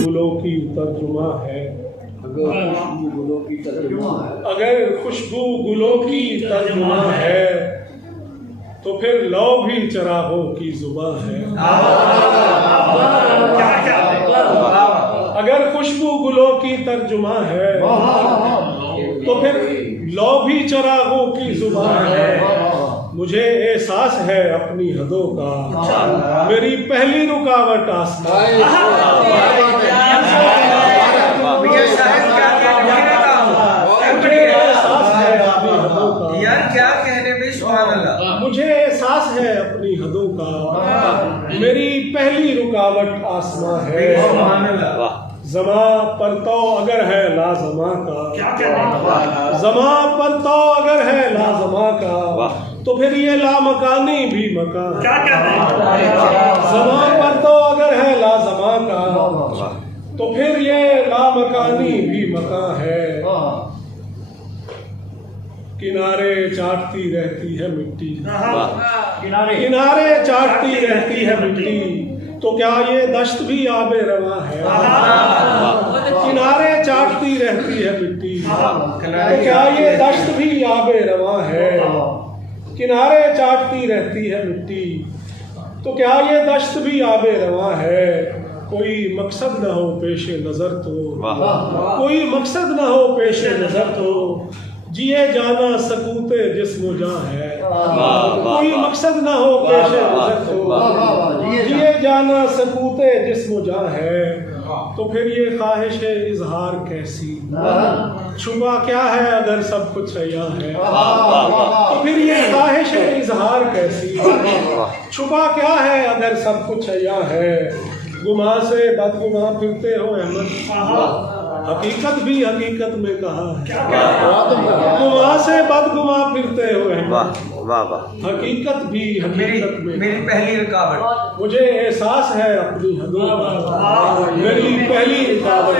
गुलों की तर्जुमा है, अगर खुशबू गुलों की तर्जुमा है तो फिर लौ भी चरागों की जुबां है। अगर खुशबू गुलों की तर्जुमा है तो फिर लौ भी चरागों की जुबां है। मुझे एहसास है अपनी हदों का, मेरी पहली रुकावट आसमान। मुझे एहसास है अपनी हदों का, मेरी पहली रुकावट आसमां है। ज़मा पर तो अगर है लाज़मा का, ज़मा पर तो अगर है लाज़मा का तो फिर ये लामकानी भी मकान। ज़मा पर तो अगर है लाज़मा का तो फिर ये लामकानी भी मकान है। किनारे चाटती रहती है मिट्टी, किनारे चाटती रहती है मिट्टी तो क्या ये दश्त भी आबे रवा है। किनारे चाटती रहती है मिट्टी तो क्या ये दश्त भी आबे रवा है। किनारे चाटती रहती है मिट्टी तो क्या ये दश्त भी आबे रवा है। कोई मकसद न हो पेशे नजर तो, कोई मकसद न हो पेशे नजर तो जिए जाना सकूते जिस्म जा है। कोई मकसद न हो पेशे नजर तो जिए जाना सकूते जिस्म जा है तो फिर ये ख्वाहिश इजहार कैसी, छुपा क्या है अगर सब कुछ अया है। तो फिर ये ख्वाहिश इजहार कैसी, छुपा क्या है अगर सब कुछ अया है। गुमा से बदगुमा फिरते हो अहमद, हकीकत भी हकीकत में कहा है। गुमा से बदगुमा फिरते हो अहमद, हकीकत भी हकीकत में। मेरी पहली रुकावट, मुझे एहसास है अपनी हदों का, मेरी पहली रुकावट।